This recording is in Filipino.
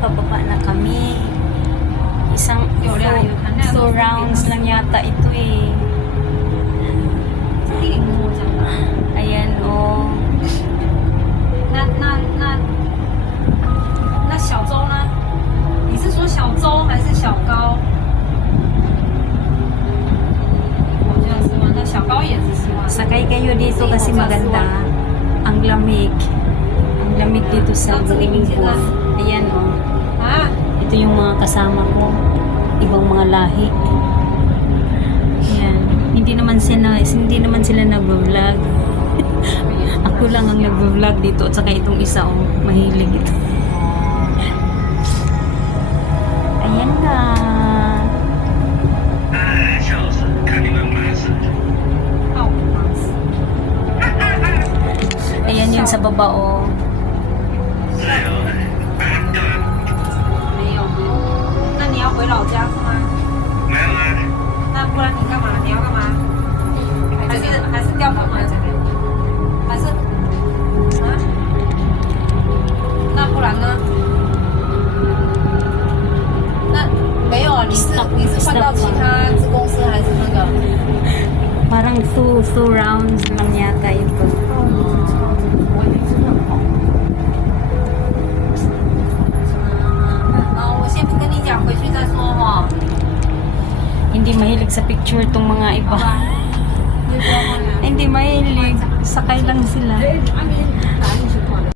pababa na kami. Isang 2 rounds lang yata ito eh. Ayan oh. 那小周呢？你是说小周还是小高？我觉得是吗？那小高也是希望。 Sakay kayo dito kasi maganda. Ang lamig. Ang lamig dito sa Buwan. Ayan oh. 啊， Ito yung mga kasama ko. Ibang mga lahi. Ayan. Hindi naman sila nag-vlog. Ako lang ang nag-vlog dito at saka itong isa oh, mahilig ito. Ayan na. Ayan yun sa baba oh. 没有。那你要回老家是吗？没有啊，那不然你干嘛？你要干嘛？还是钓螃蟹？还是啊？那不然呢？那没有啊？你是换到其他子公司还是那个？ Parang 2 rounds lang yata ito. 我已经真的好。我先不跟你讲，回去再说哈。 Hindi mahilig sa picture tong mga iba. Hindi mahilig. Sakay lang sila.